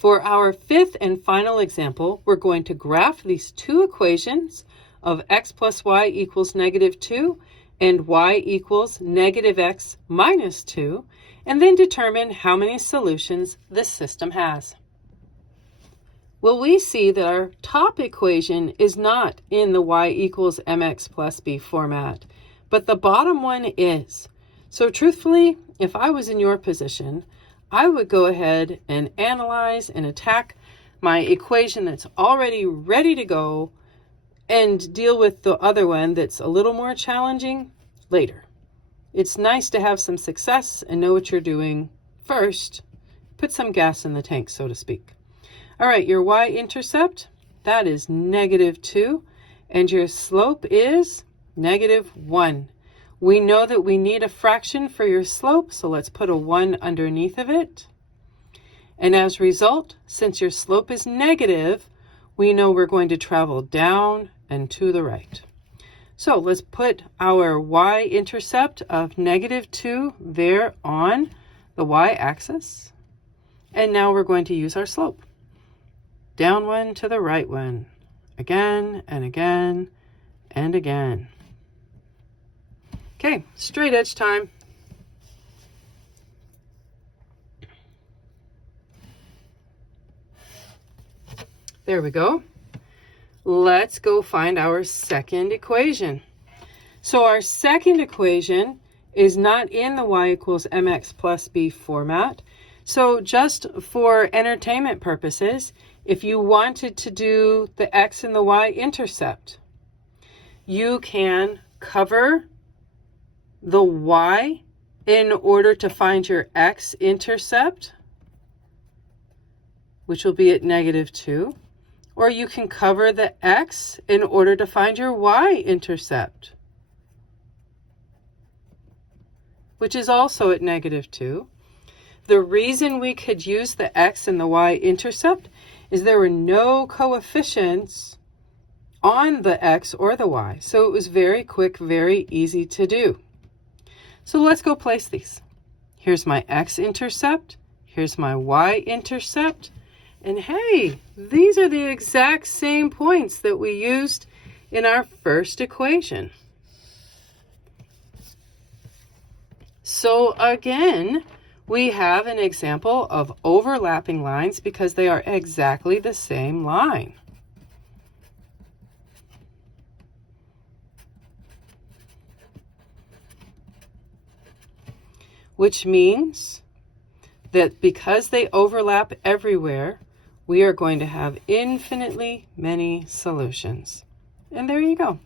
For our fifth and final example, we're going to graph these two equations of x plus y equals -2 and y equals -x minus 2, and then determine how many solutions this system has. Well, we see that our top equation is not in the y equals mx plus b format, but the bottom one is. So truthfully, if I was in your position, I would go ahead and analyze and attack my equation that's already ready to go and deal with the other one that's a little more challenging later. It's nice to have some success and know what you're doing first. Put some gas in the tank, so to speak. All right, your y-intercept, that is -2, and your slope is -1. We know that we need a fraction for your slope, so let's put a 1 underneath of it. And as a result, since your slope is negative, we know we're going to travel down and to the right. So let's put our y-intercept of -2 there on the y-axis. And now we're going to use our slope. Down one to the right one. Again and again and again. Okay, straight edge time. There we go. Let's go find our second equation. So our second equation is not in the y equals mx plus b format. So just for entertainment purposes, if you wanted to do the x and the y intercept, you can cover the y in order to find your x intercept, which will be at -2. Or you can cover the x in order to find your y-intercept, which is also at -2. The reason we could use the x and the y-intercept is there were no coefficients on the x or the y. So it was very quick, very easy to do. So let's go place these. Here's my x-intercept. Here's my y-intercept. And hey, these are the exact same points that we used in our first equation. So again, we have an example of overlapping lines because they are exactly the same line. Which means that because they overlap everywhere, we are going to have infinitely many solutions. And there you go.